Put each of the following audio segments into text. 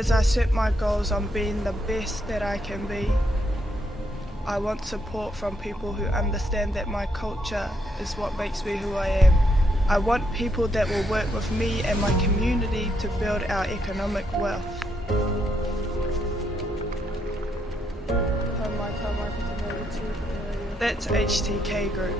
As I set my goals on being the best that I can be, I want support from people who understand that my culture is what makes me who I am. I want people that will work with me and my community to build our economic wealth. That's HTK Group.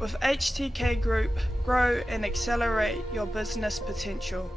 With HTK Group, grow and accelerate your business potential.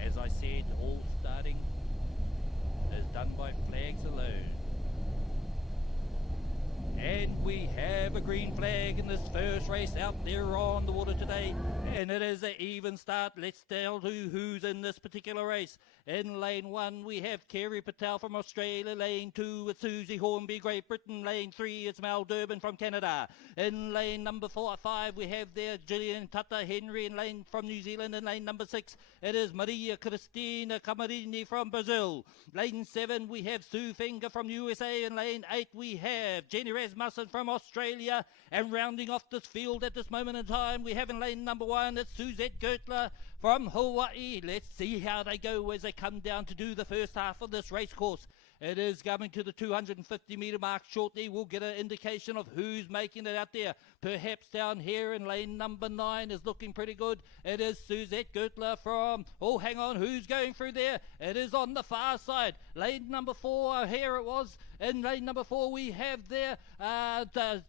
As I said, all starting is done by flags alone. And we have a green flag in this first race out there on the water today. And it is an even start. Let's tell you who's in this particular race. In lane 1, we have Kerry Patel from Australia. Lane 2, it's Susie Hornby, Great Britain. Lane 3, it's Mel Durbin from Canada. In lane number 5, we have there Gillian Tata Henry. In lane from New Zealand. In lane number 6, it is Maria Cristina Camarini from Brazil. Lane 7, we have Sue Finger from USA. In lane 8, we have Jenny Rasmussen from Australia. And rounding off this field at this moment in time, we have in lane number 1, it's Suzette Gertler from Hawaii. Let's see how they go as they come down to do the first half of this race course. It is coming to the 250 metre mark shortly. We'll get an indication of who's making it out there. Perhaps down here in lane number 9 is looking pretty good. It is Suzette Gertler from, oh hang on, who's going through there? It is on the far side. Lane number 4, here it was. In lane number 4 we have there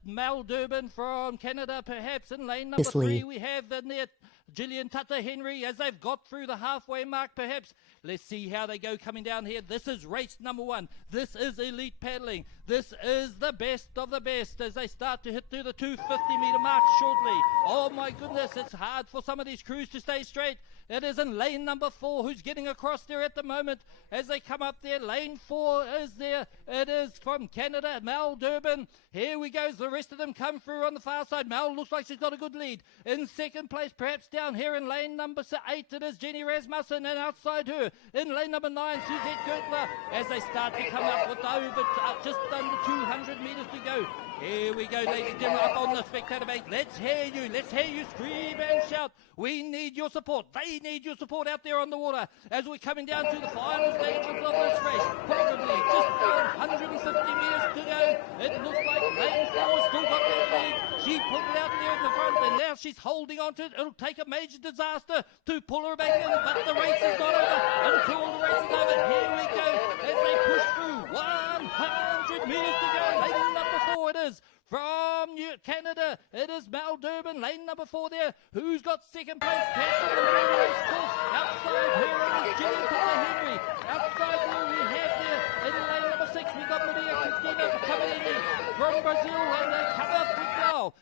Mel Durbin from Canada. Perhaps in lane number 3 we have in there Gillian Tata Henry as they've got through the halfway mark perhaps. Let's see how they go coming down here. This is race number 1. This is elite paddling. This is the best of the best as they start to hit through the 250 metre mark shortly. Oh my goodness, it's hard for some of these crews to stay straight. It is in lane number 4 who's getting across there at the moment as they come up there. Lane 4 is there. It is from Canada, Mel Durbin. Here we go. The rest of them come through on the far side. Mel looks like she's got a good lead. In second place, perhaps down here in lane number 8, it is Jenny Rasmussen. And outside her, in lane number 9, Suzette Gertler, as they start to come up with over just under 200 metres to go. Here we go, ladies and gentlemen, up on the spectator bank. Let's hear you scream and shout. We need your support. They We need your support out there on the water as we're coming down to the final stages of this race. Probably just 150 metres to go. It looks like Lane 4 still got that lead. She pulled it out there in the front, and now she's holding on to it. It'll take a major disaster to pull her back in, but the race is not over until the race is over. Here we go as they push through. 100 metres to go. Lane number 4 it is. From Canada, it is Mal Durbin, lane number 4 there. Who's got second place? Catching the race course. Outside her is Jillian Henry. Outside there we have there in lane number 6. We got Maria Cristina Cavallini from Brazil, and they come up with now.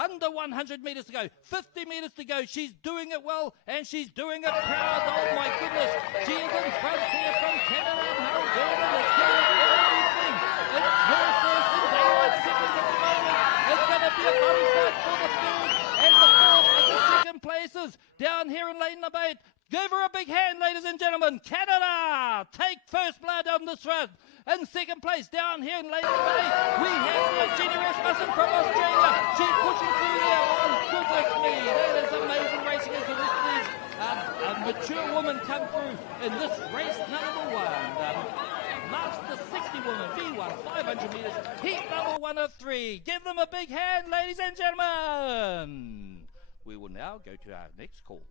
Under 100 metres to go, 50 metres to go. She's doing it well, and she's doing it proud. Oh my goodness, she is in front here from Canada. Mal Durbin is doing everything. It's her first in daylight second at the moment. It's going to be a body fight for the third and the fourth and the second places down here in lane number 8. Give her a big hand, ladies and gentlemen. Canada take first blood on this run. In second place down here in lane number 8, we have Jenny Rasmussen from Australia. She's pushing through there. Oh, goodness me. That is amazing racing as the rest of these a mature woman come through in this race number 1. Master 60 woman, V1, 500 metres, heat number 1 of 3. Give them a big hand, ladies and gentlemen. We will now go to our next call.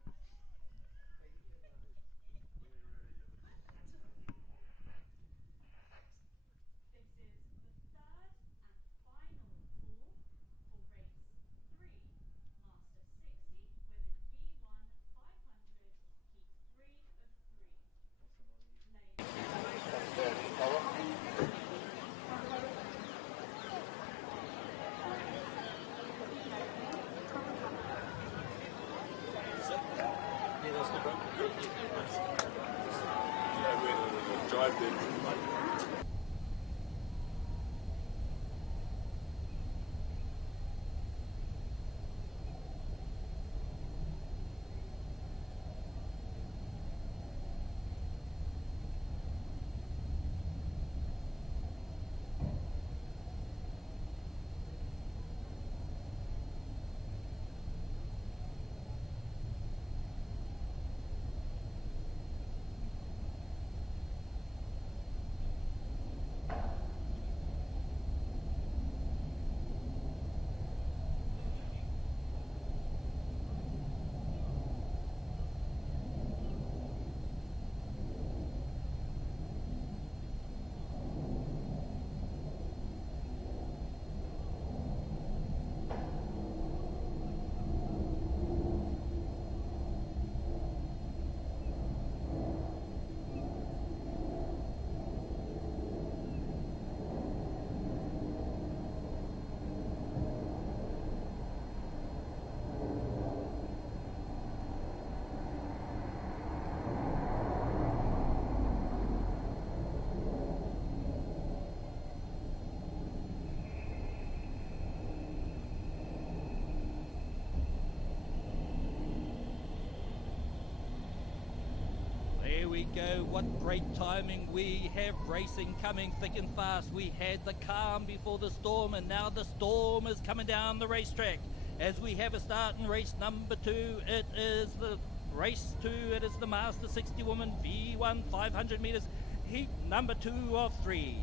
We go. What great timing. We have racing coming thick and fast. We had the calm before the storm, and now the storm is coming down the racetrack. As we have a start in race number 2, it is the race 2, it is the Master 60 woman V1 500 metres, heat number 2 of 3.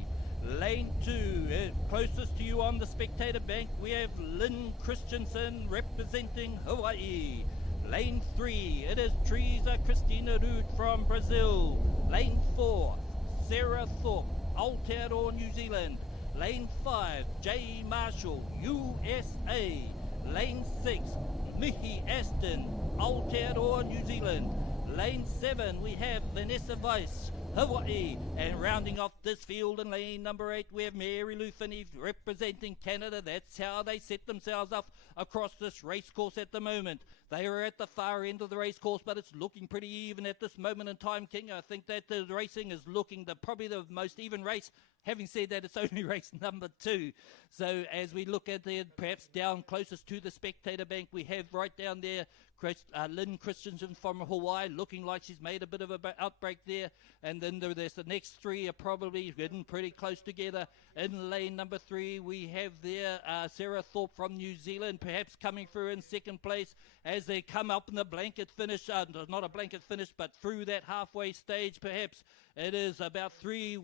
Lane 2, closest to you on the spectator bank, we have Lynn Christensen representing Hawaii. Lane 3, it is Teresa Cristina Rude from Brazil. Lane 4, Sarah Thorpe, Aotearoa, New Zealand. Lane 5, Jay Marshall, USA. Lane 6, Mihi Aston, Aotearoa, New Zealand. Lane 7, we have Vanessa Weiss, Hawaii. And rounding off this field in lane number 8, we have Mary Lou Finney representing Canada. That's how they set themselves up across this race course at the moment. They are at the far end of the race course, but it's looking pretty even at this moment in time, King. I think that the racing is looking probably the most even race. Having said that, it's only race number 2. So as we look at it, perhaps down closest to the spectator bank, we have right down there Lynn Christensen from Hawaii, looking like she's made a bit of an outbreak there. And then there's the next three are probably getting pretty close together. In lane number 3, we have there Sarah Thorpe from New Zealand, perhaps coming through in second place as they come up in the blanket finish, not a blanket finish, but through that halfway stage perhaps. It is about 3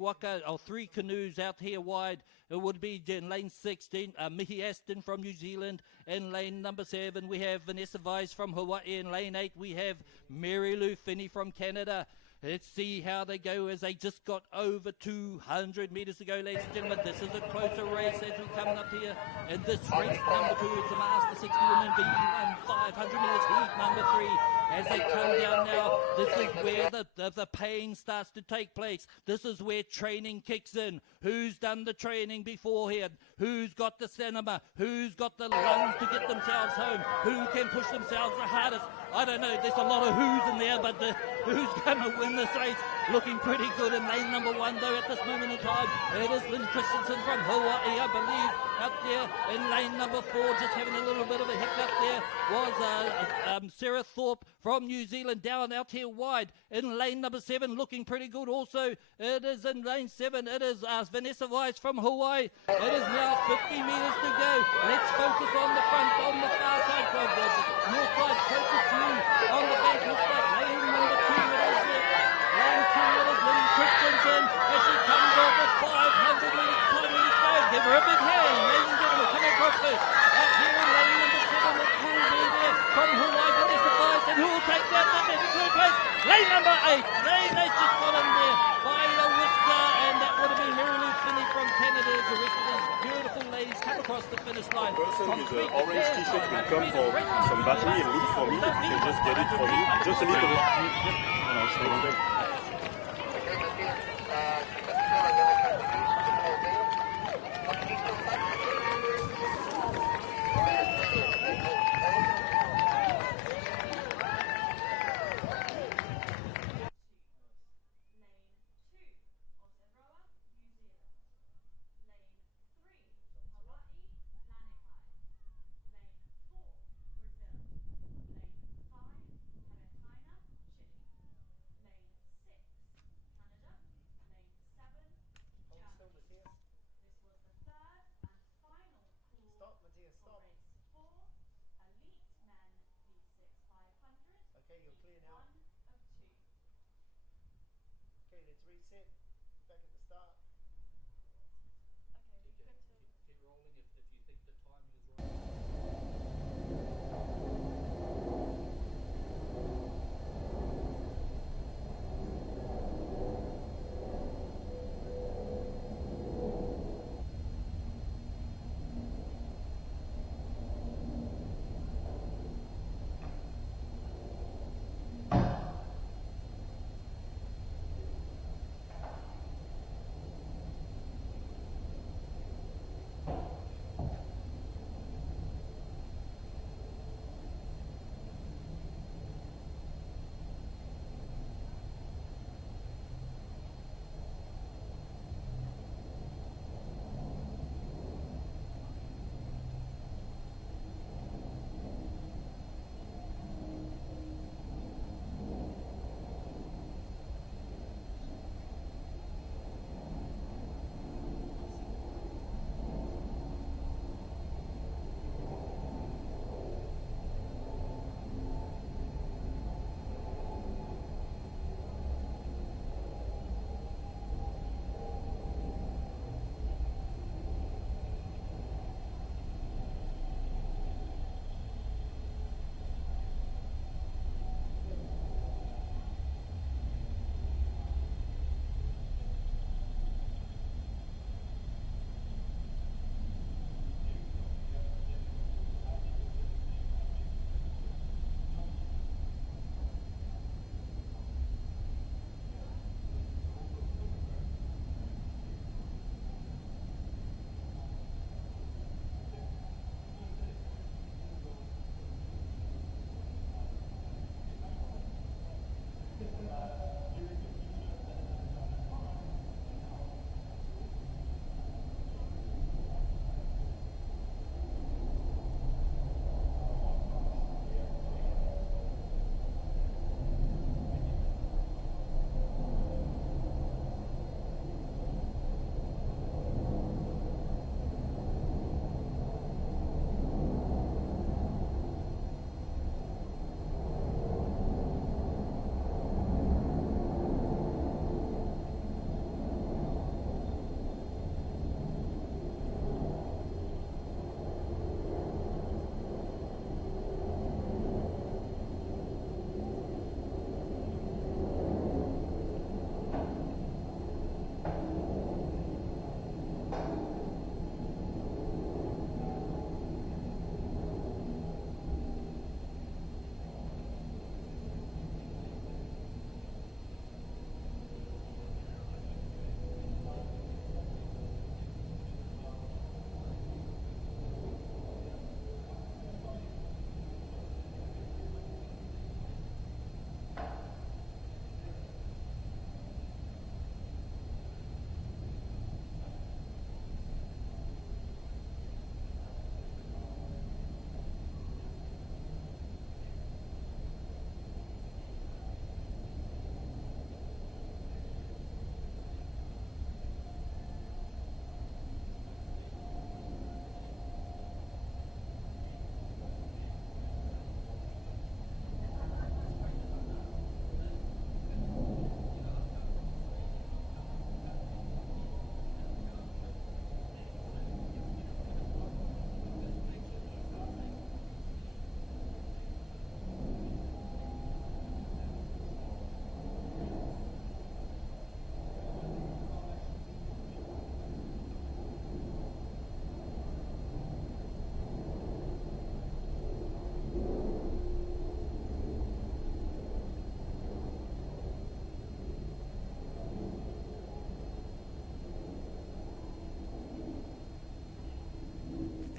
canoes out here wide. It would be in lane 16, Mihi Aston from New Zealand. In lane number 7, we have Vanessa Weiss from Hawaii. In lane 8, we have Mary Lou Finney from Canada. Let's see how they go as they just got over 200 metres to go, ladies and gentlemen. This is a closer race as we're coming up here. And this race number 2, it's a Master 60 women B1 500 metres heat number 3. As they come down now, this is where the pain starts to take place. This is where training kicks in. Who's done the training beforehand? Who's got the stamina? Who's got the lungs to get themselves home? Who can push themselves the hardest? I don't know. There's a lot of who's in there, but who's going to win this race? Looking pretty good in lane number 1, though, at this moment in time. It is Lynn Christensen from Hawaii, I believe, out there in lane number 4, just having a little bit of a hiccup there, was Sarah Thorpe from New Zealand down out here wide. In lane number 7, looking pretty good also. It is in lane 7. It is Vanessa Weiss from Hawaii. It is now 50 metres to go. Let's focus on the front, on the far side, north side, closest to you, on the bank. Looks like lane number 2, it is there. Lane 2, it is Lynn Christensen as she comes off with 500 metres, 5 metres to go. Give her a big hand, ladies and gentlemen. Come across first. Out here in lane number 7, it will be there from Hawaii, Vanessa Weiss, and who will take that in third place? Lane number 8. Lane 8 just got in there by a whisker, and that would have been Mary Lou Finney from Canada as the rest of these beautiful ladies come across the finish line. Person with the orange t-shirt will come for some battery and look for me. You can just get it for me. Just a little bit. Okay, you're clear now. Okay, let's reset. Back at the start. Keep rolling if you think the timing is right.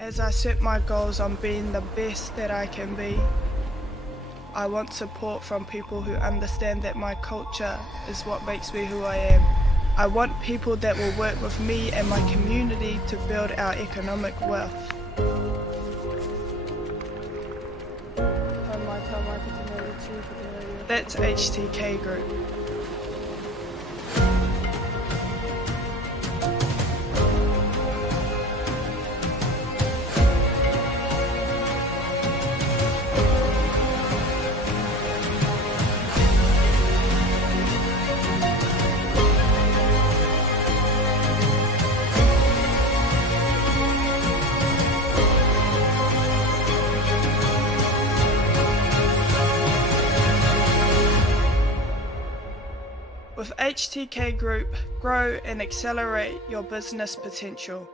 As I set my goals on being the best that I can be, I want support from people who understand that my culture is what makes me who I am. I want people that will work with me and my community to build our economic wealth. That's HTK Group. With HTK Group, grow and accelerate your business potential.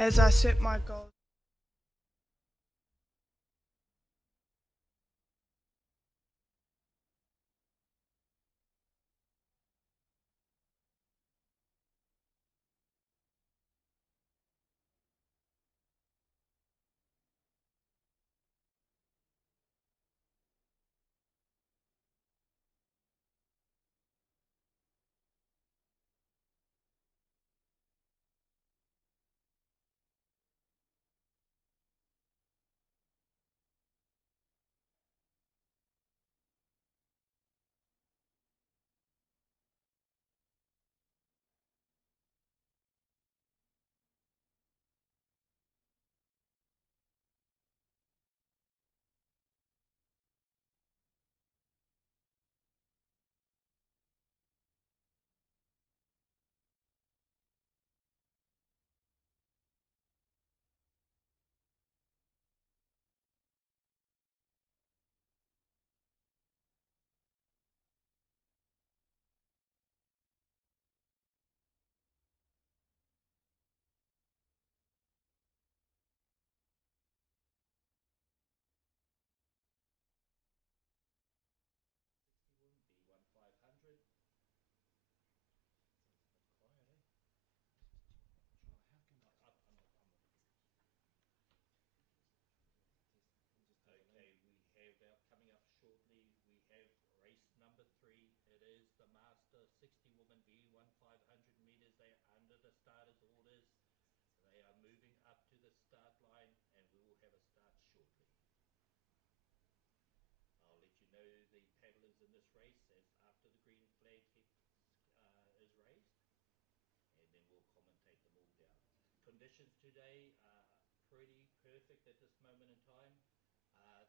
As I set my goals. Okay, we have coming up shortly, we have race number 3. It is the Master 60 Woman V1500 meters. They are under the starters orders. They are moving up to the start line and we will have a start shortly. I'll let you know the paddlers in this race as after the green flag is raised, and then we'll commentate them all down. Conditions today are pretty perfect at this moment in time.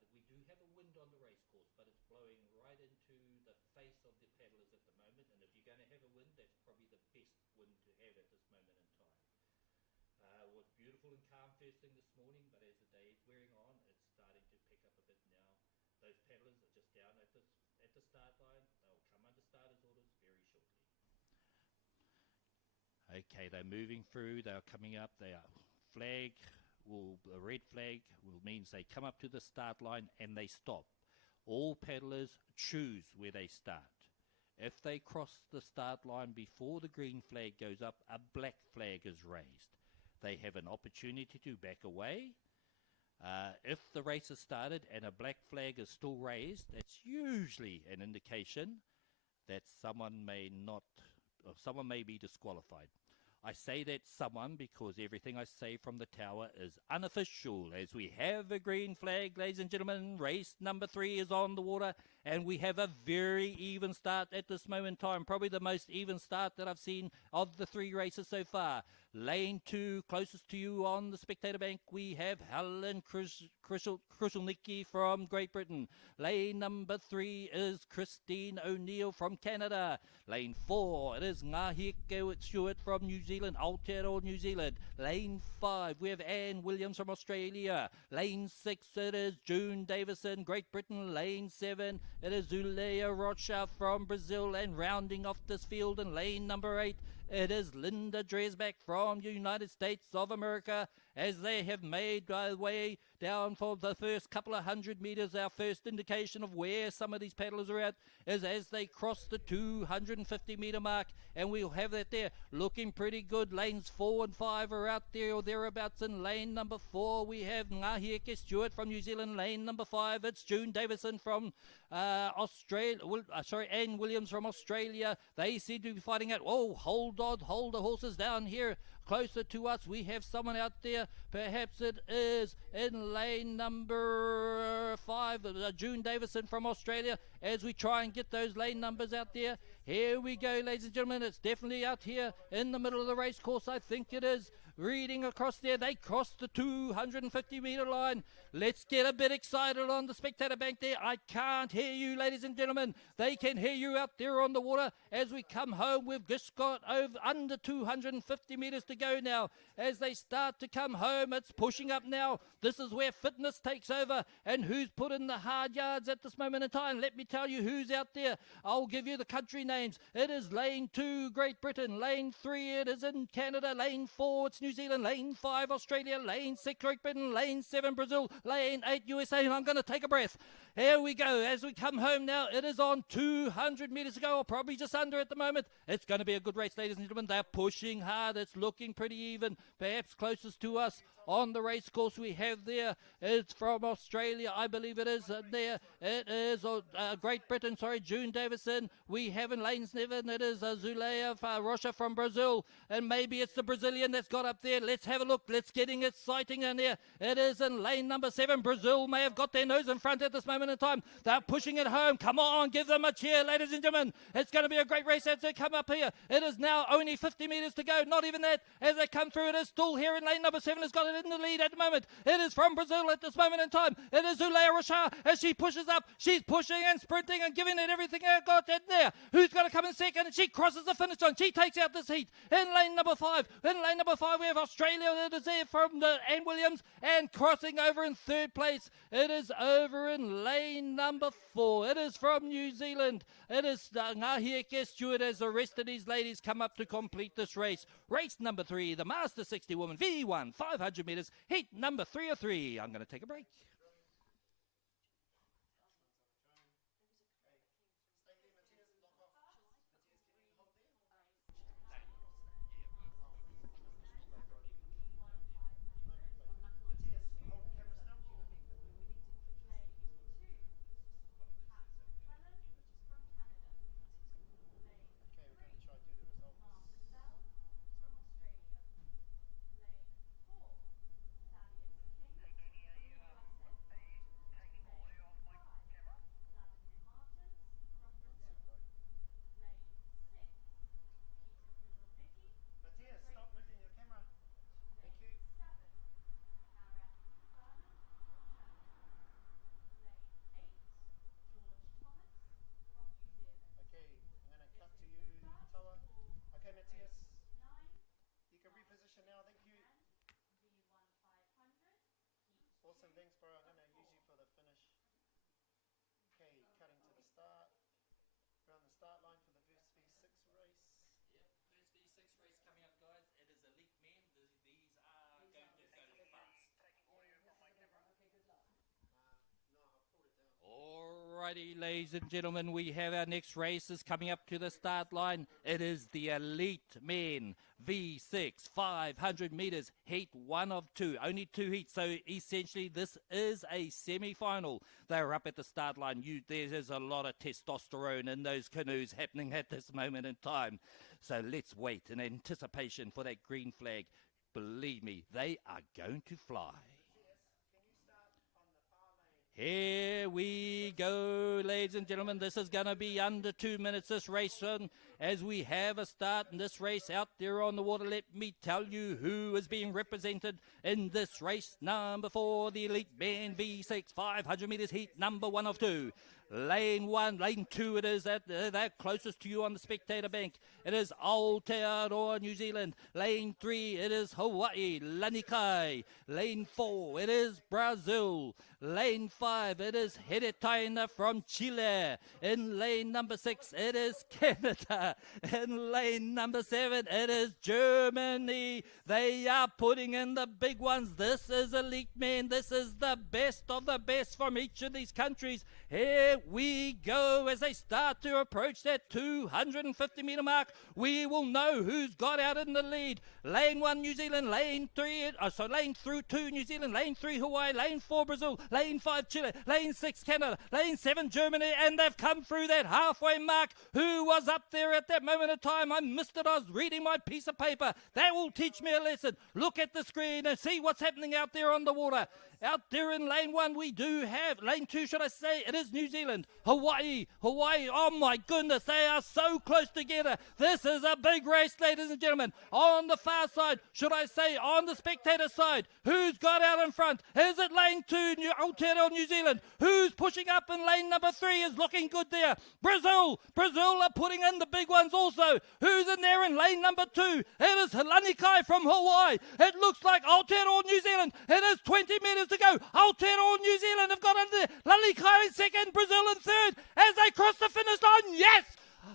We do have a wind on the race course, but it's blowing right into the face of the paddlers at the moment, and if you're going to have a wind, that's probably the best wind to have at this moment in time. It was beautiful and calm first thing this morning, but as the day is wearing on, it's starting to pick up a bit now. Those paddlers are just down at the start line. They'll come under starters orders very shortly. Okay, they're moving through. They are coming up. They are a red flag will means they come up to the start line and they stop. all paddlers choose where they start. If they cross the start line before the green flag goes up, a black flag is raised. They have an opportunity to back away. If the race has started and a black flag is still raised, that's usually an indication that someone may be disqualified. I say that someone because everything I say from the tower is unofficial, as we have a green flag, ladies and gentlemen. Race number 3 is on the water, and we have a very even start at this moment in time, probably the most even start that I've seen of the 3 races so far. Lane 2, closest to you on the spectator bank, we have Helen Krushelnicki from Great Britain. Lane number 3 is Christine O'Neill from Canada. Lane 4, it is Ngahike Stewart from New Zealand, Aotearoa, New Zealand. Lane 5, we have Anne Williams from Australia. Lane 6, it is June Davison, Great Britain. Lane 7, it is Zuleia Rocha from Brazil. And rounding off this field in lane number 8, it is Linda Dresbach from the United States of America, as they have made their way down for the first couple of 100 meters. Our first indication of where some of these paddlers are at is as they cross the 250 meter mark, and we'll have that there looking pretty good. Lanes 4 and 5 are out there or thereabouts. In lane number 4, we have Ngahieke Stewart from New Zealand. Lane number 5, it's June Davison from Australia. Anne Williams from Australia. They seem to be fighting out. Oh, hold the horses down here. Closer to us, we have someone out there. Perhaps it is in lane number 5, June Davison from Australia. As we try and get those lane numbers out there. Here we go, ladies and gentlemen. It's definitely out here in the middle of the race course. I think it is. Reading across there, they crossed the 250 meter line. Let's get a bit excited on the spectator bank there. I can't hear you, ladies and gentlemen. They can hear you out there on the water. As we come home, we've just got under 250 meters to go now. As they start to come home, it's pushing up now. This is where fitness takes over. And who's put in the hard yards at this moment in time? Let me tell you who's out there. I'll give you the country names. It is lane 2, Great Britain. Lane 3, it is in Canada. Lane 4, it's New Zealand. Lane 5, Australia. Lane 6, Great Britain. Lane 7, Brazil. Lane 8, USA. And I'm going to take a breath. Here we go. As we come home now, it is on 200 meters to go, or probably just under at the moment. It's going to be a good race, ladies and gentlemen. They're pushing hard. It's looking pretty even. Perhaps closest to us on the race course we have there. It's from Australia, I believe it is there. It is Great Britain, June Davison. We have in lane 7, it is Zuleia Rocha from Brazil. And maybe it's the Brazilian that's got up there. Let's have a look. Let's getting exciting in there. It is in lane number 7. Brazil may have got their nose in front at this moment in time. They're pushing it home. Come on, give them a cheer, ladies and gentlemen. It's going to be a great race as they come up here. It is now only 50 meters to go. Not even that. As they come through, it is still here in lane number 7. Has got it in the lead at the moment. It is from Brazil at this moment in time. It is Zuleia Rocha as she pushes up. She's pushing and sprinting and giving it everything I got in there. Who's going to come in second? And she crosses the finish line. She takes out this heat in lane number 5. In lane number 5, we have Australia. It is there from Anne Williams, and crossing over in 3rd place. It is over in lane number 4. It is from New Zealand. It is Ngahieke Stewart as the rest of these ladies come up to complete this race. Race number 3, the Master 60 Woman V1 500 meters, heat number 303. I'm going to take a break. Alrighty, ladies and gentlemen, we have our next race is coming up to the start line. It is the Elite Men V6 500 meters, heat 1 of 2, only 2 heats. So essentially, this is a semi-final. They're up at the start line. There's a lot of testosterone in those canoes happening at this moment in time. So let's wait in anticipation for that green flag. Believe me, they are going to fly. Here we go, ladies and gentlemen. This is going to be under 2 minutes, this race run, as we have a start in this race out there on the water. Let me tell you who is being represented in this race. Number 4, the Elite Man V6 500 meters heat, number 1 of 2. Lane 1, lane 2 it is, that closest to you on the spectator bank. It is Aotearoa, New Zealand. Lane 3, it is Hawaii, Lanikai. Lane 4, it is Brazil. Lane 5, it is Heretaina from Chile. In lane number 6, it is Canada. In lane number 7, it is Germany. They are putting in the big ones. This is Elite Men. This is the best of the best from each of these countries. Here we go as they start to approach that 250 meter mark. We will know who's got out in the lead. Lane 1, New Zealand. Lane 3, lane through 2, New Zealand. Lane 3, Hawaii. Lane 4, Brazil. Lane 5, Chile. Lane 6, Canada. Lane 7, Germany. And they've come through that halfway mark. Who was up there at that moment of time? I missed it. I was reading my piece of paper. That will teach me a lesson. Look at the screen and see what's happening out there on the water. Out there in lane 1, we do have, lane 2, should I say, it is New Zealand. Hawaii, oh my goodness, they are so close together. This is a big race, ladies and gentlemen. On the far side, should I say, on the spectator side, who's got out in front? Is it lane 2, Aotearoa, New Zealand? Who's pushing up in lane number 3 is looking good there. Brazil are putting in the big ones also. Who's in there in lane number 2? It is Lanikai from Hawaii. It looks like Aotearoa, New Zealand. It is 20 meters to go. Aotearoa, New Zealand have got under there. Lanikai in second, Brazil in third. As they cross the finish line, yes!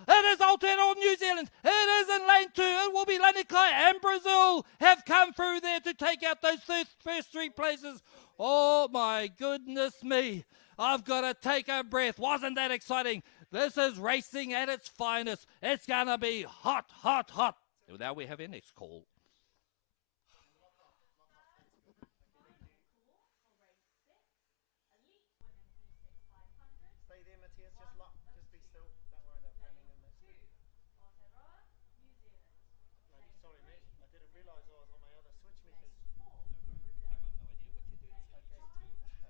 It is Aotearoa, New Zealand. It is in lane 2. It will be Lanikai and Brazil have come through there to take out those first 3 places. Oh my goodness me. I've got to take a breath. Wasn't that exciting? This is racing at its finest. It's going to be hot, hot, hot. Now we have our next call. Stay there, Matthias. Just be still. Don't worry about filming in that. Sorry, mate. I didn't realise I was on my other switch meters. Haven't got the results yet.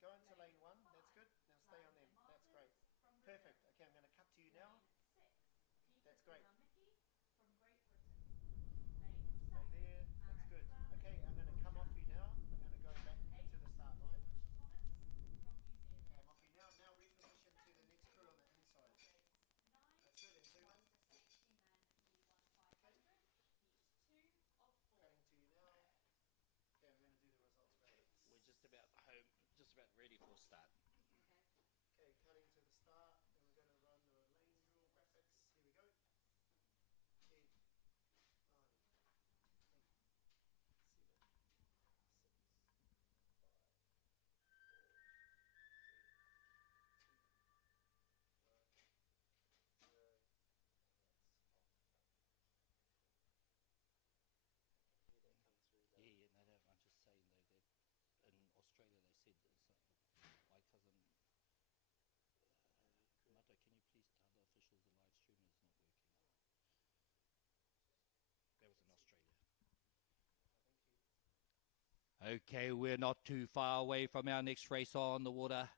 go into lane 1. That's good. Now stay on them. That's great. Perfect. Okay, I'm going to cut to you now. That's great. Stay there. That's good. Okay, I'm going to come off you now. I'm going to go back to the start line. Okay, I'm off you now. Now reposition to the next crew on the inside. That's good. And zoom in. Cutting to you now. Okay, I'm going to do the results graphics. We're just about home, just about ready for start. Okay, cutting to the start, and we're going to run the lane rule graphics. Here we go. 10, 9, 8, 7, 6, 5, 4, 3, 2, 1. Yeah, no, I'm just saying though that in Australia they said my cousin Mata, can you please tell the officials the live stream is not working? That was in Australia. Okay, we're not too far away from our next race on the water.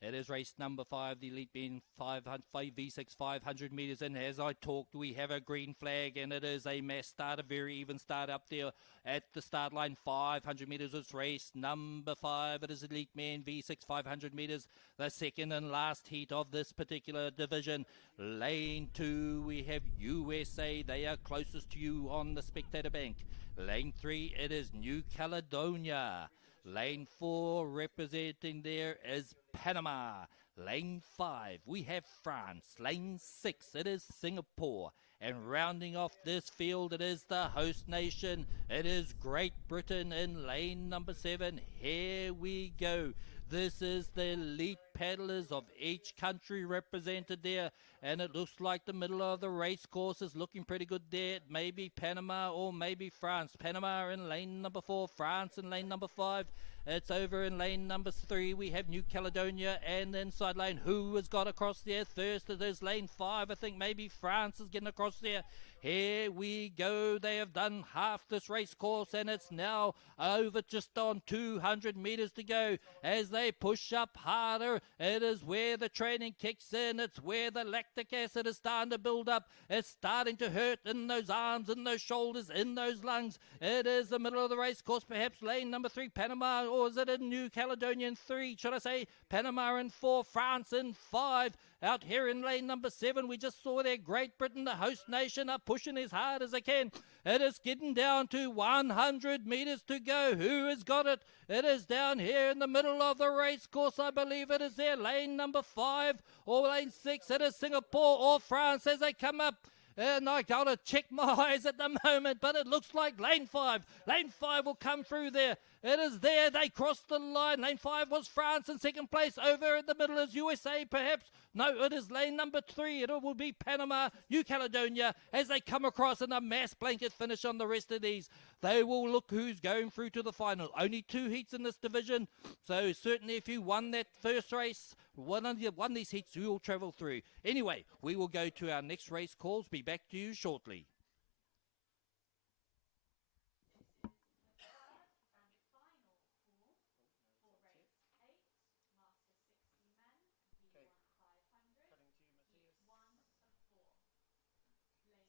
It is race number 5, the Elite Men 5 V6 500 metres. And as I talked, we have a green flag, and it is a mass start, a very even start up there at the start line. 500 metres is race number 5. It is Elite Men V6 500 metres, the second and last heat of this particular division. Lane 2, we have USA. They are closest to you on the spectator bank. Lane 3, it is New Caledonia. Lane 4, representing there is Panama. Lane 5, we have France. Lane 6, it is Singapore. And rounding off this field, it is the host nation. It is Great Britain in lane number 7. Here we go. This is the elite paddlers of each country represented there. And it looks like the middle of the race course is looking pretty good there. Maybe Panama or maybe France. Panama in lane number 4, France in lane number 5. It's over in lane number 3. We have New Caledonia, and the inside lane. Who has got across there first? It is lane 5. I think maybe France is getting across there. Here we go. They have done half this race course, and it's now over just on 200 metres to go. As they push up harder, it is where the training kicks in. It's where the lactic acid is starting to build up. It's starting to hurt in those arms, in those shoulders, in those lungs. It is the middle of the race course, perhaps lane number 3, Panama, or is it in New Caledonia in 3? Should I say Panama in 4, France in 5. Out here in lane number 7, we just saw there Great Britain, the host nation, are pushing as hard as they can. It is getting down to 100 metres to go. Who has got it? It is down here in the middle of the race course. I believe it is there. Lane number 5 or lane 6. It is Singapore or France as they come up. And I gotta check my eyes at the moment, but it looks like lane 5. Lane 5 will come through there. It is there. They crossed the line. Lane 5 was France in second place. Over in the middle is USA, perhaps. No, it is lane number 3. It will be Panama, New Caledonia, as they come across in a mass blanket finish on the rest of these. They will look who's going through to the final. Only 2 heats in this division. So certainly if you won that first race, won these heats, you will travel through. Anyway, we will go to our next race calls. Be back to you shortly.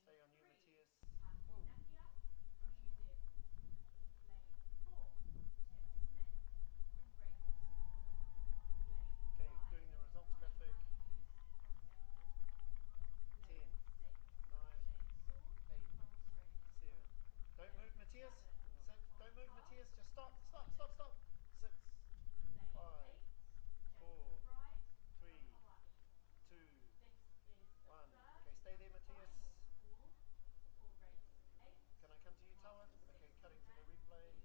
Stay on you, Matthias. Okay, doing the results graphic. 10, 9, 8, 7. Don't move, Matthias. Don't move, Matthias. Just stop, stop, stop, stop. 6, 5, 4, 3, 2, 1. Okay, stay there, Matthias. Can I come to you, Tawa? Okay, cutting to the replay.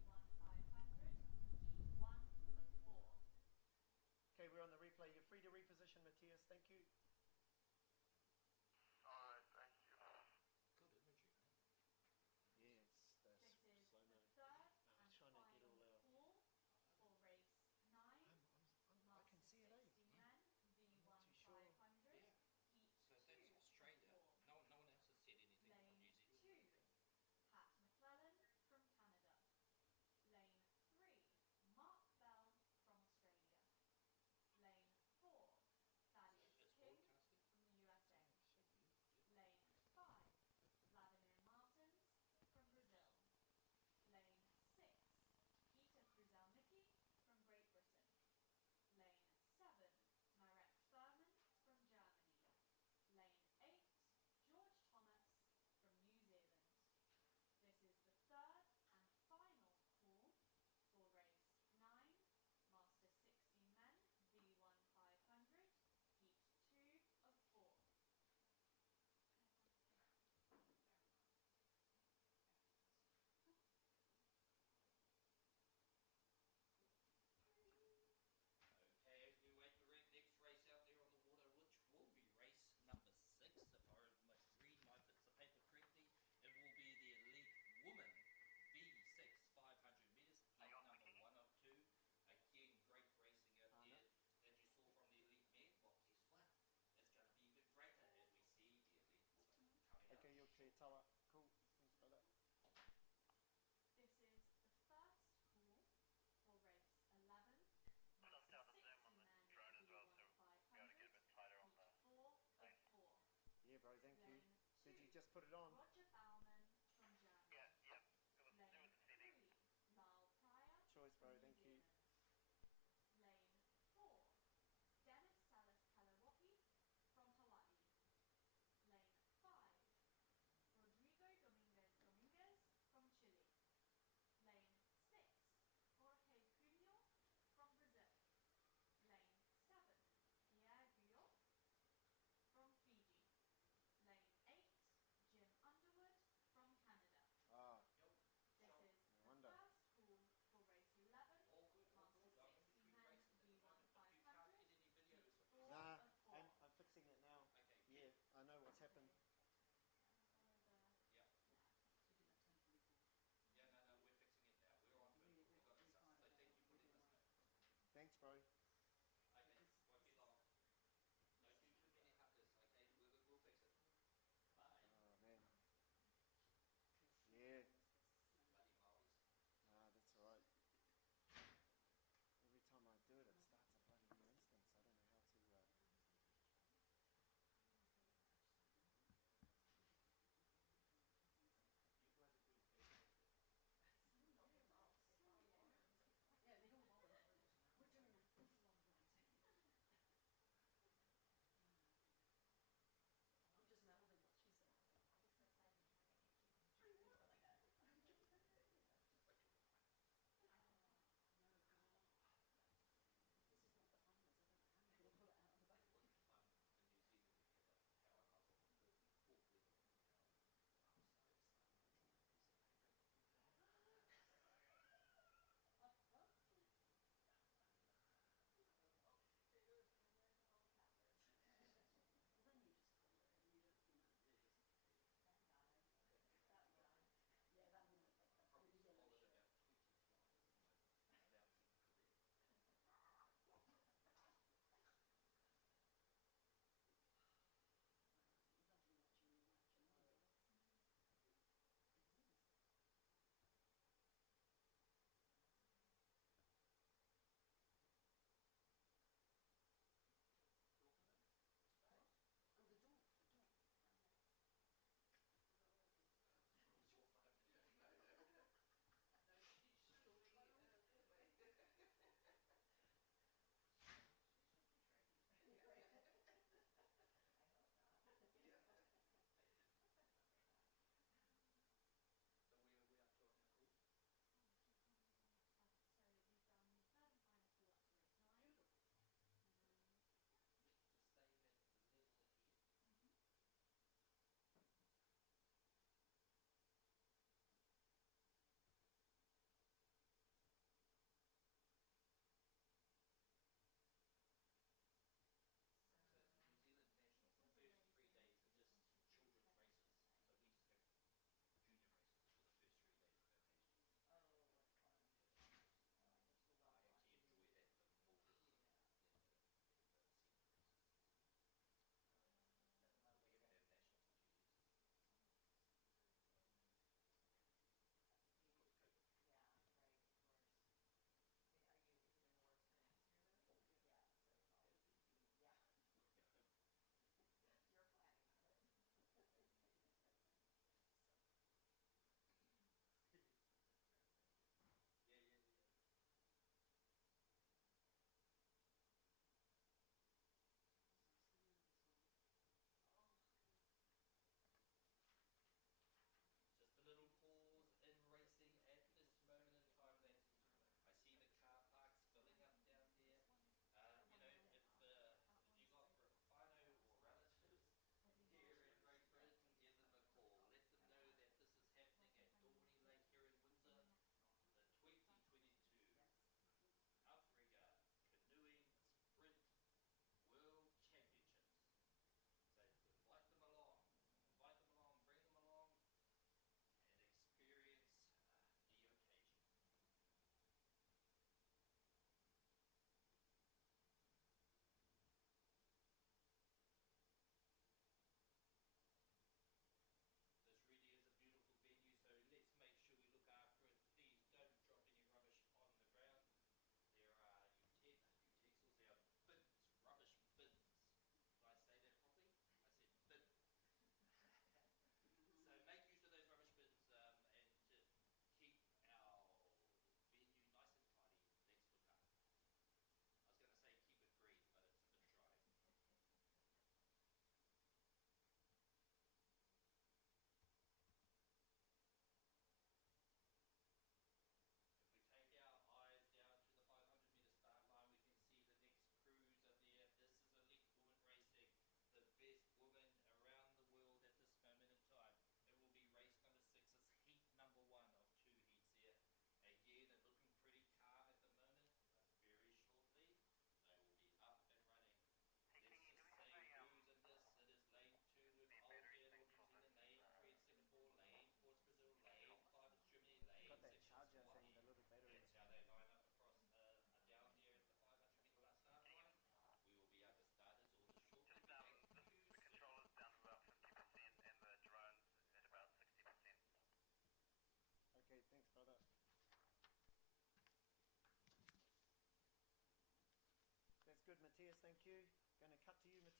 Okay, we're on the replay. You're free to reposition, Matthias. Thank you. Alright, thank you. Yes, that's so much. I'm trying to get all our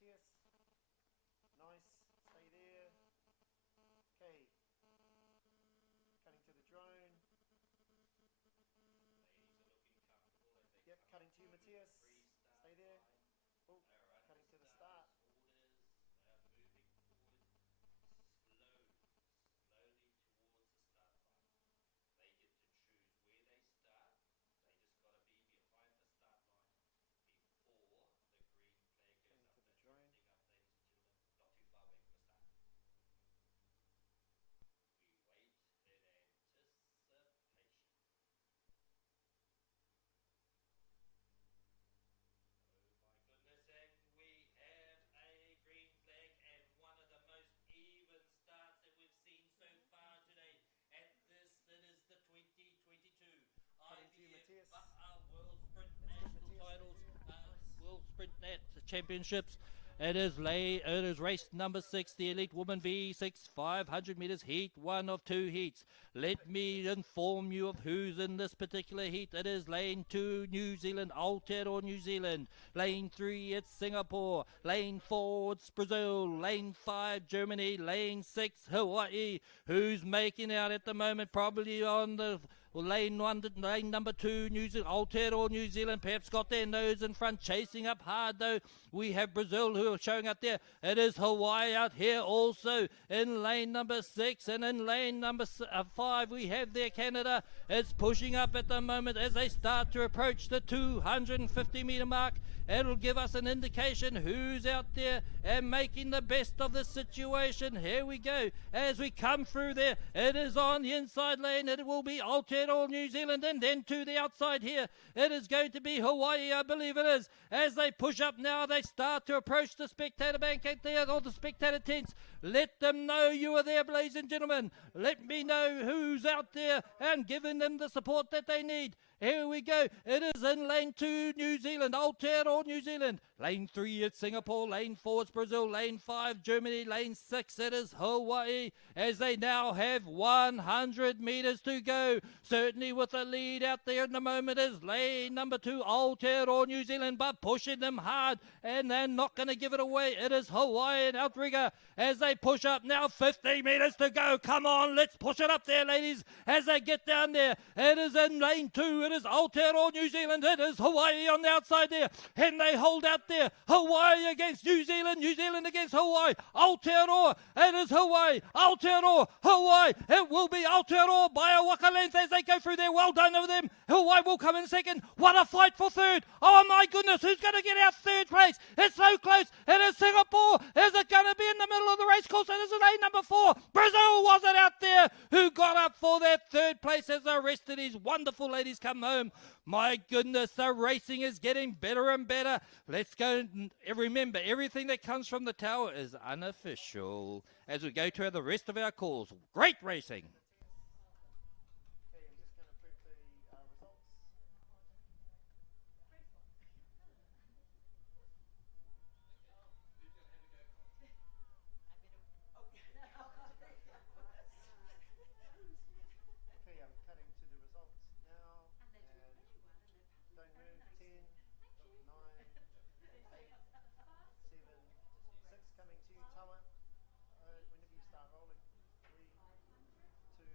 Matthias. Nice. Stay there. Okay. Cutting to the drone. Yep, cutting to you, Matthias. Stay there. Oh, cutting to the start. Cutting to the drone. Cutting to you, Matthias. World Sprint That's good, National Matthias. titles, Stay there. World Sprint Net Championships. It is race number 6, the Elite Woman V6 500 meters heat, one of 2 heats. Let me inform you of who's in this particular heat. It is lane 2, New Zealand, Aotearoa, New Zealand. Lane 3, it's Singapore. Lane 4, it's Brazil. Lane 5, Germany. Lane 6, Hawaii. Who's making out at the moment? Probably on the lane number 2, New Zealand, Aotearoa, New Zealand, perhaps got their nose in front, chasing up hard though. We have Brazil who are showing up there. It is Hawaii out here also in lane number 6, and in lane number 5 we have there Canada. It's pushing up at the moment as they start to approach the 250 meter mark. It'll give us an indication who's out there and making the best of the situation. Here we go. As we come through there, it is on the inside lane. It will be Aotearoa, New Zealand, and then to the outside here, it is going to be Hawaii, I believe it is. As they push up now, they start to approach the spectator bank out there, or the spectator tents. Let them know you are there, ladies and gentlemen. Let me know who's out there and giving them the support that they need. Here we go. It is in lane 2, New Zealand, Aotearoa, New Zealand. Lane 3, it's Singapore. Lane 4, it's Brazil. Lane 5, Germany. Lane 6, it is Hawaii. As they now have 100 meters to go. Certainly with the lead out there in the moment is lane number 2, Aotearoa, New Zealand, but pushing them hard, and they're not going to give it away. It is Hawaii and outrigger as they push up now. 50 meters to go. Come on, let's push it up there, ladies, as they get down there. It is in lane 2. It is Aotearoa, New Zealand. It is Hawaii on the outside there, and they hold out there. Hawaii against New Zealand. New Zealand against Hawaii. Aotearoa. It is Hawaii. Aotearoa. Hawaii. It will be Aotearoa by a waka length as they go through there. Well done over them. Hawaii will come in second. What a fight for third. Oh my goodness, who's going to get out third place? It's so close. It is Singapore. Is it going to be in the middle of the race course? It is lane number 4. Brazil was it out there who got up for that third place as the rest of these wonderful ladies come home. My goodness, the racing is getting better and better. Let's go. Remember, everything that comes from the tower is unofficial. As we go to the rest of our calls, great racing. Okay, I'm just going to put the results. Okay, I'm cutting to the results now. And don't move. 10, 9, 8, 7, 6 coming to you, Tawa. Whenever you start rolling. 3, 2,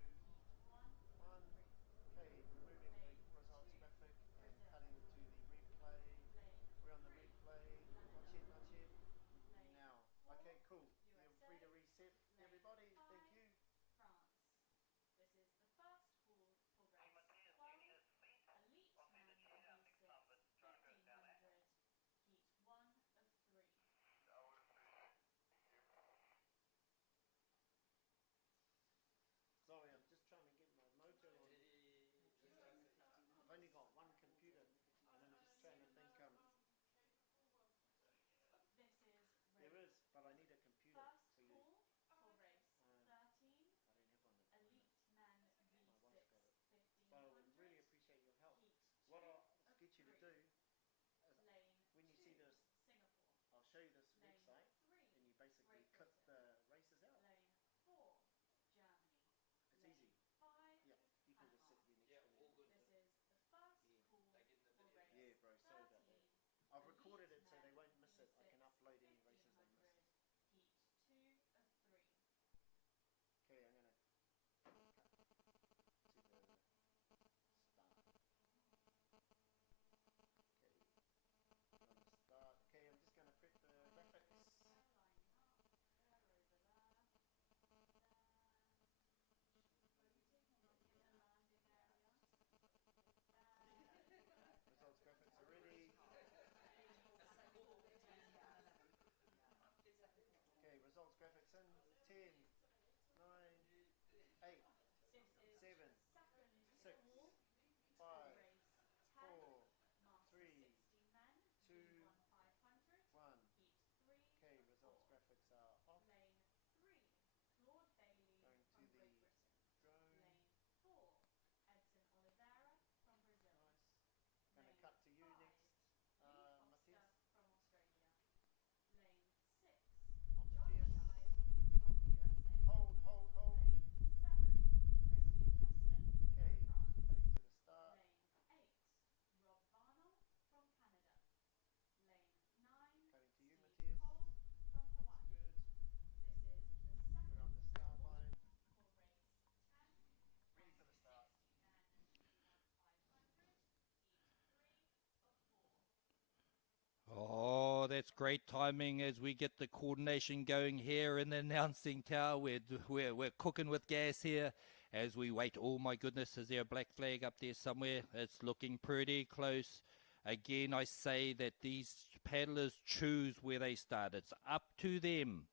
that's great timing as we get the coordination going here in the announcing tower. We're cooking with gas here as we wait. Oh my goodness, is there a black flag up there somewhere? It's looking pretty close. Again, I say that these paddlers choose where they start. It's up to them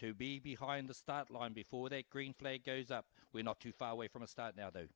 to be behind the start line before that green flag goes up. We're not too far away from a start now, though.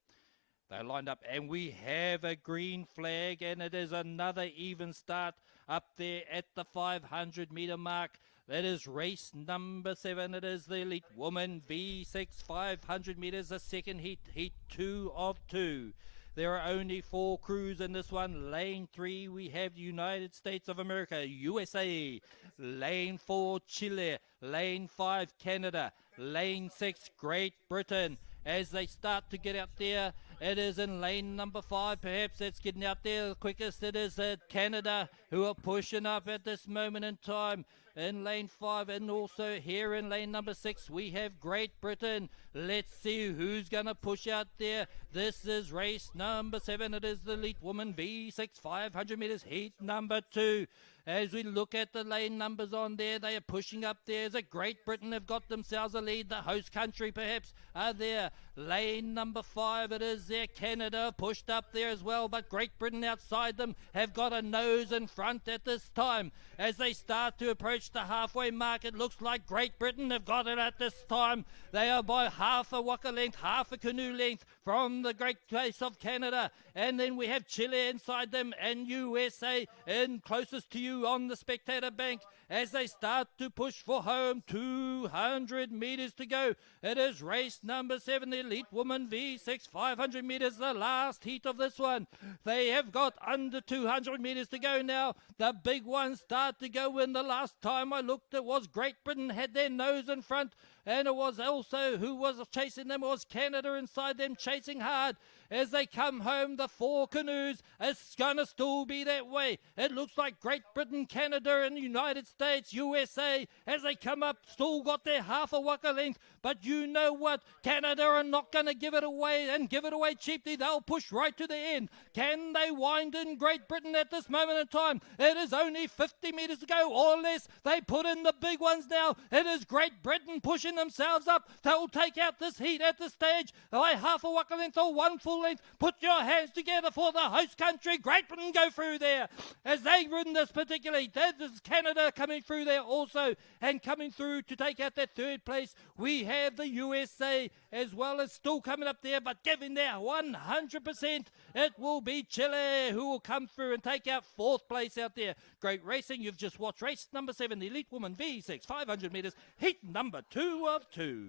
They're lined up, and we have a green flag, and it is another even start up there at the 500-meter mark. That is race number 7. It is the Elite Woman V6 500 meters, the second heat, heat 2 of 2. There are only 4 crews in this one. Lane 3, we have United States of America, USA. Lane 4, Chile. Lane 5, Canada. Lane 6, Great Britain. As they start to get out there, it is in lane number 5, perhaps that's getting out there the quickest. It is Canada who are pushing up at this moment in time in lane 5, and also here in lane number 6 we have Great Britain. Let's see who's going to push out there. This is race number 7. It is the Elite Woman V6 500 meters heat number 2. As we look at the lane numbers on there, they are pushing up there. As Great Britain have got themselves a lead. The host country perhaps are there. Lane number 5, it is there. Canada pushed up there as well, but Great Britain outside them have got a nose in front at this time. As they start to approach the halfway mark, it looks like Great Britain have got it at this time. They are by half a waka length, half a canoe length from the great place of Canada. And then we have Chile inside them and USA in closest to you on the spectator bank as they start to push for home. 200 meters to go. It is race number 7, the Elite Woman V6 500 meters, the last heat of this one. They have got under 200 meters to go now. The big ones start to go in. The last time I looked, it was Great Britain had their nose in front, and it was also who was chasing them was Canada inside them, chasing hard. As they come home, the 4 canoes, it's going to still be that way. It looks like Great Britain, Canada, and the United States, USA, as they come up, still got their half a waka length. But you know what? Canada are not going to give it away and give it away cheaply. They'll push right to the end. Can they wind in Great Britain at this moment in time? It is only 50 meters to go or less. They put in the big ones now. It is Great Britain pushing themselves up. They'll take out this heat at this stage by half a waka length or 1 full length. Put your hands together for the host country. Great Britain go through there as they win this particularly. That is Canada coming through there also, and coming through to take out that 3rd place. We have the USA as well as still coming up there, but giving their 100%. It will be Chile who will come through and take out 4th place out there. Great racing. You've just watched race number 7, the Elite Woman V6 500 meters, heat number 2 of 2.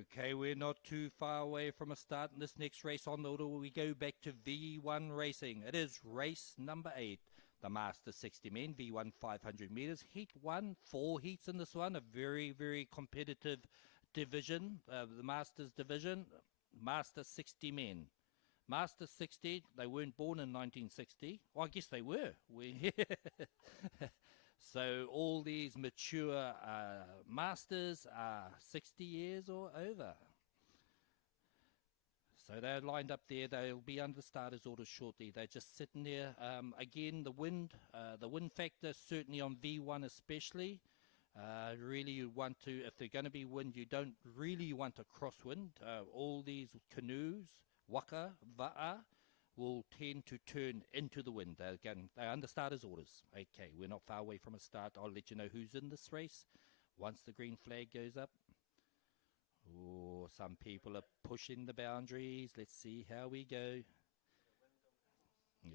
Okay, we're not too far away from a start in this next race on the order. We go back to V1 racing. It is race number 8, the Master 60 men, V1 500 meters. Heat 1, 4 heats in this one, a very, very competitive division, the Masters division, Master 60 men. Master 60, they weren't born in 1960. Well, I guess they were. So all these mature masters are 60 years or over. So they're lined up there. They'll be under starters orders shortly. They're just sitting there. Again, the wind factor, certainly on V1 especially. Really you want to, if they're going to be wind, you don't really want a crosswind. All these canoes, waka, va'a, will tend to turn into the wind. Again, they're under starters orders. Okay, we're not far away from a start. I'll let you know who's in this race once the green flag goes up. Oh, some people are pushing the boundaries. Let's see how we go.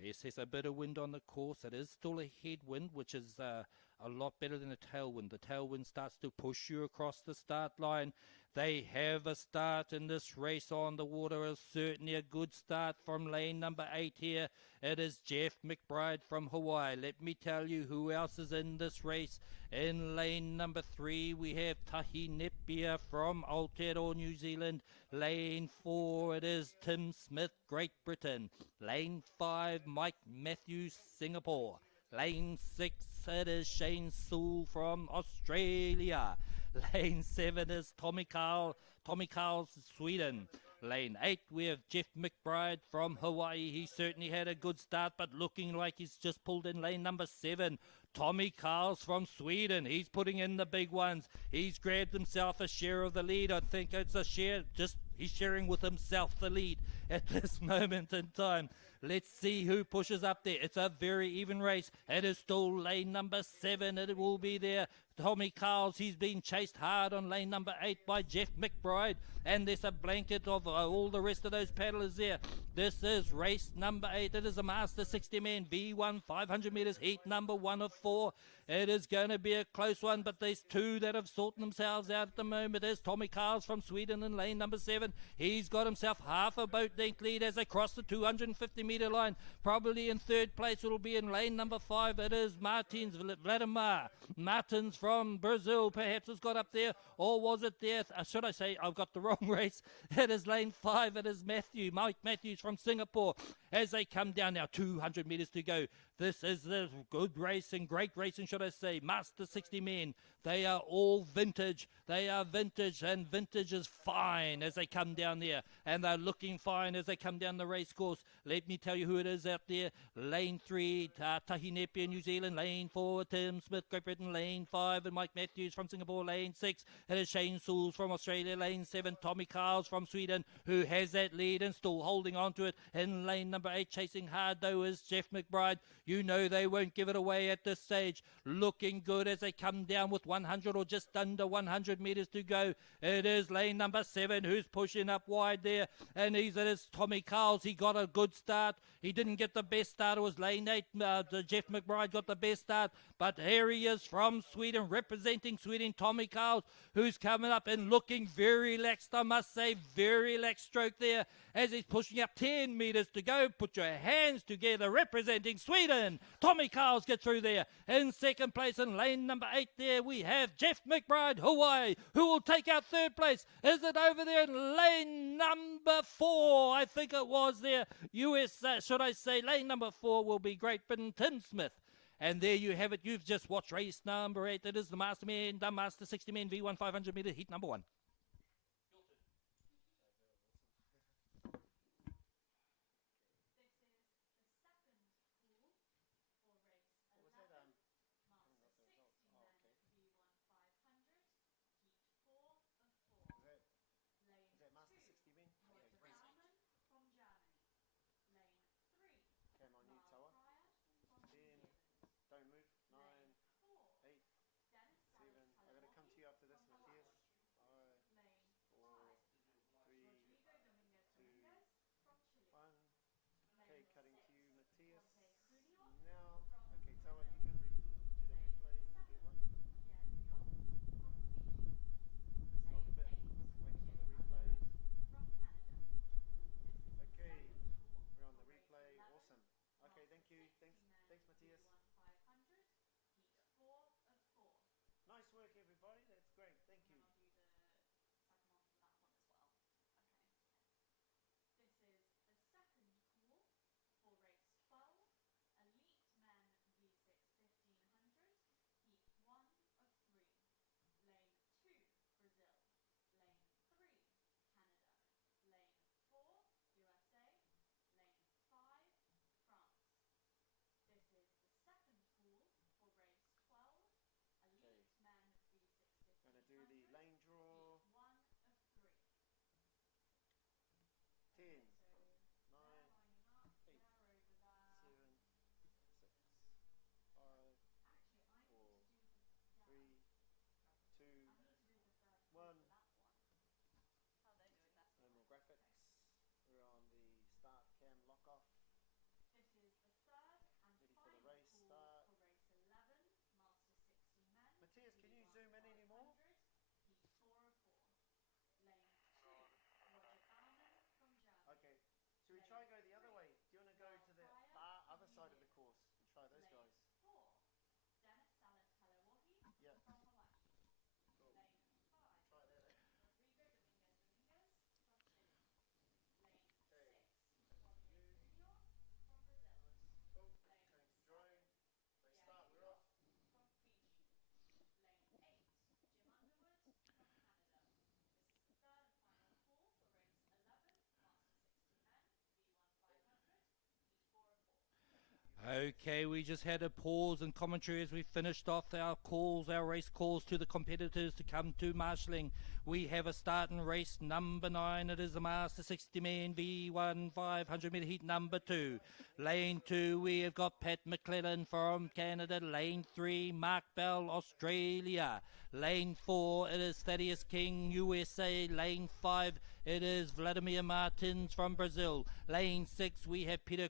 Yes, there's a bit of wind on the course. It is still a headwind, which is a lot better than a tailwind. The tailwind starts to push you across the start line. They have a start in this race on the water. Is certainly a good start from lane number 8 here. It is Jeff McBride from Hawaii. Let me tell you who else is in this race. In lane number 3, we have Tahi Nepia from Aotearoa, New Zealand. Lane 4, it is Tim Smith, Great Britain. Lane 5, Mike Matthews, Singapore. Lane 6, it is Shane Sewell from Australia. Lane 7 is Tommy Carl, Sweden. Lane 8, we have Jeff McBride from Hawaii. He certainly had a good start, but looking like he's just pulled in lane number 7. Tommy Carls from Sweden. He's putting in the big ones. He's grabbed himself a share of the lead. I think it's a share, he's sharing with himself the lead at this moment in time. Let's see who pushes up there. It's a very even race. It is still lane number 7. It will be there. Tommy Carls, he's been chased hard on lane number 8 by Jeff McBride. And there's a blanket of all the rest of those paddlers there. This is race number 8. It is a Master 60 men V1 500 meters heat number 1 of 4. It is going to be a close one, but there's 2 that have sorted themselves out at the moment. There's Tommy Carls from Sweden in lane number 7. He's got himself half a boat length lead as they cross the 250 meter line. Probably in 3rd place it will be in lane number 5. It is Vladimir Martins from Brazil. Perhaps has got up there, or was it there? Should I say I've got the wrong race? It is lane 5. It is Mike Matthews from Singapore. As they come down now, 200 meters to go. This is the good racing, great racing, should I say. Master 60 men. They are all vintage. They are vintage, and vintage is fine as they come down there. And they're looking fine as they come down the race course. Let me tell you who it is out there. Lane 3, Tahi Nepia, New Zealand. Lane 4, Tim Smith, Great Britain. Lane 5, and Mike Matthews from Singapore. Lane 6, it is Shane Sewell from Australia. Lane 7, Tommy Carls from Sweden, who has that lead and still holding on to it. In lane number 8, chasing hard though, is Jeff McBride. You know they won't give it away at this stage. Looking good as they come down with 100 or just under 100 meters to go. It is lane number 7 who's pushing up wide there. And it is Tommy Carls. He got a good start. He didn't get the best start. It was lane 8. Jeff McBride got the best start. But here he is from Sweden, representing Sweden, Tommy Carls, who's coming up and looking very relaxed, I must say. Very relaxed stroke there as he's pushing up 10 meters to go. Put your hands together, representing Sweden. Tommy Carls gets through there. In 2nd place in lane number 8 there, we have Jeff McBride, Hawaii, who will take out 3rd place. Is it over there in lane number 4? I think it was there. Should I say, lane number 4 will be Great Britain, Tim Smith. And there you have it. You've just watched race number 8. It is the Master 60 men V1 500 meter heat number 1. Don't move. 9, 8, 7. I'm going to come to you after this, Matthias. Okay, we just had a pause in commentary as we finished off our calls, our race calls to the competitors to come to marshalling. We have a start in race number 9. It is the Master 60 Men V1 500 metre heat number 2. Lane 2, we have got Pat McClellan from Canada. Lane 3, Mark Bell, Australia. Lane 4, it is Thaddeus King, USA. Lane 5, it is Vladimir Martins from Brazil. Lane 6, we have Peter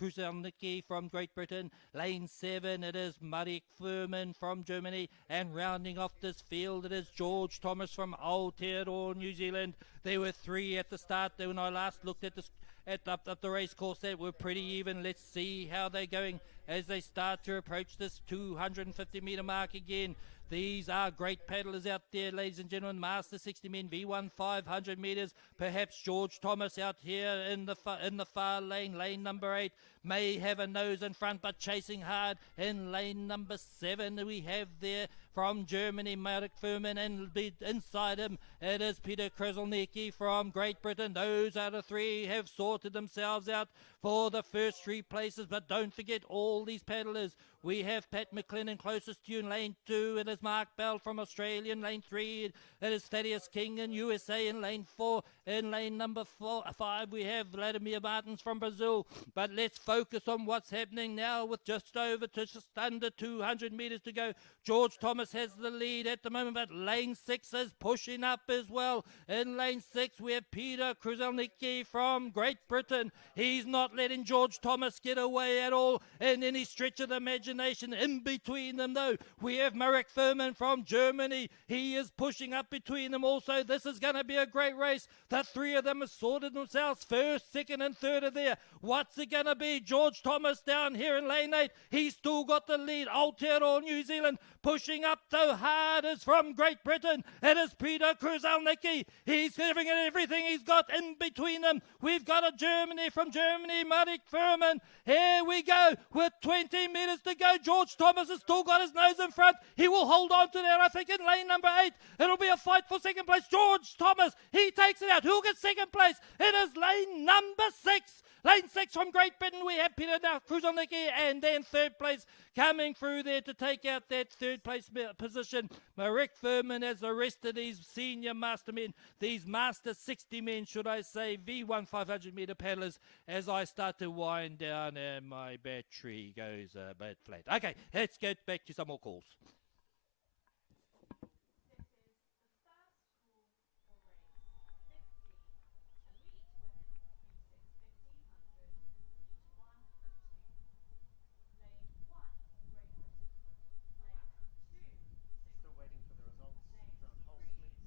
Kruzalnicki from Great Britain. Lane 7, it is Marek Furman from Germany. And rounding off this field, it is George Thomas from Aotearoa, New Zealand. There were 3 at the start. When I last looked at the race course, that were pretty even. Let's see how they're going as they start to approach this 250 metre mark again. These are great paddlers out there, ladies and gentlemen. Master 60 Men V1 500 metres. Perhaps George Thomas out here in the far lane. Lane number 8 may have a nose in front, but chasing hard. In lane number 7 we have there from Germany, Marek Furman, and inside him it is Peter Krzelnicki from Great Britain. Those out of 3 have sorted themselves out for the first 3 places, but don't forget all these paddlers. We have Pat McClellan closest to you in lane 2. It is Mark Bell from Australia in lane 3. It is Thaddeus King in USA in lane 4. In lane number 5 we have Vladimir Martins from Brazil. But let's focus on what's happening now with just under 200 metres to go. George Thomas has the lead at the moment, but lane 6 is pushing up as well. In lane 6 we have Peter Krzelnicki from Great Britain. He's not letting George Thomas get away at all in any stretch of the imagination. In between them, though, we have Marek Furman from Germany. He is pushing up between them also. This is going to be a great race. The 3 of them have sorted themselves. First, second and third are there. What's it going to be? George Thomas down here in lane 8. He's still got the lead. Aotearoa, New Zealand, pushing up the hardest from Great Britain. It is Peter Krzelnicki. He's giving it everything he's got in between them. We've got a Germany from Germany, Marek Furman. Here we go with 20 metres to go. George Thomas has still got his nose in front. He will hold on to that, I think, in lane number 8. It'll be a fight for second place. George Thomas, he takes it out. Who'll get second place? It is lane number 6. Lane 6 from Great Britain, we have Peter Krzelnicki, and then third place coming through there to take out that third place position. Marek Furman as the rest of these senior master men, these master 60 men, should I say, V1 500 metre paddlers, as I start to wind down and my battery goes a bit flat. Okay, let's get back to some more calls. Still waiting for the results. If you're on hold, please.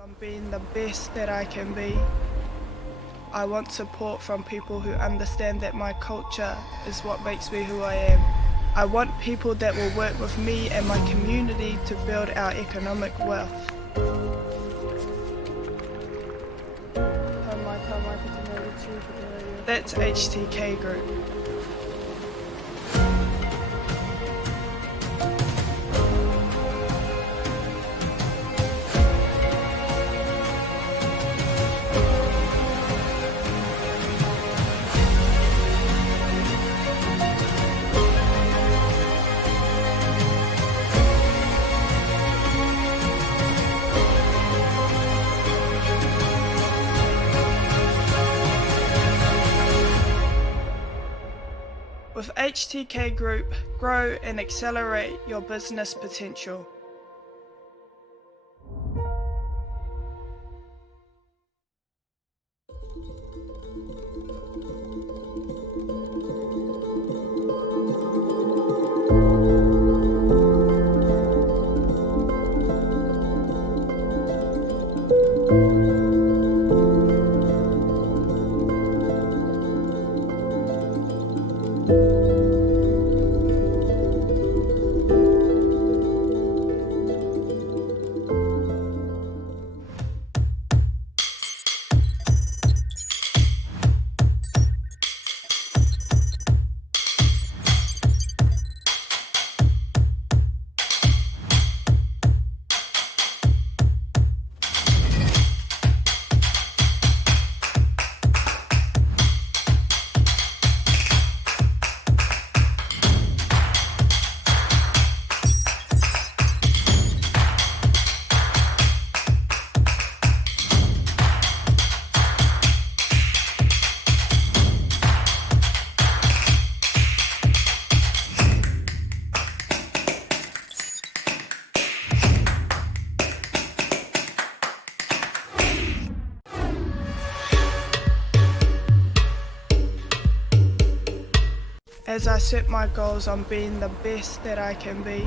On being the best that I can be. I want support from people who understand that my culture is what makes me who I am. I want people that will work with me and my community to build our economic wealth. That's HTK Group. With HTK Group, grow and accelerate your business potential. As I set my goals on being the best that I can be,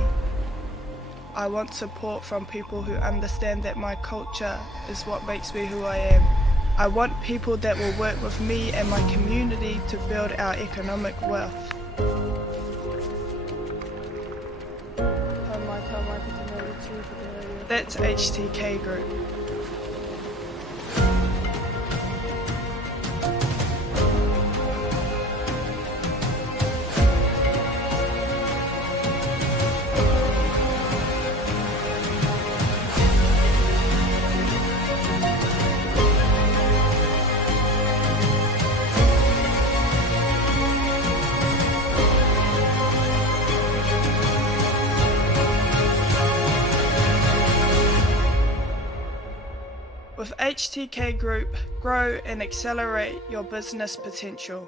I want support from people who understand that my culture is what makes me who I am. I want people that will work with me and my community to build our economic wealth. That's HTK Group. With HTK Group, grow and accelerate your business potential.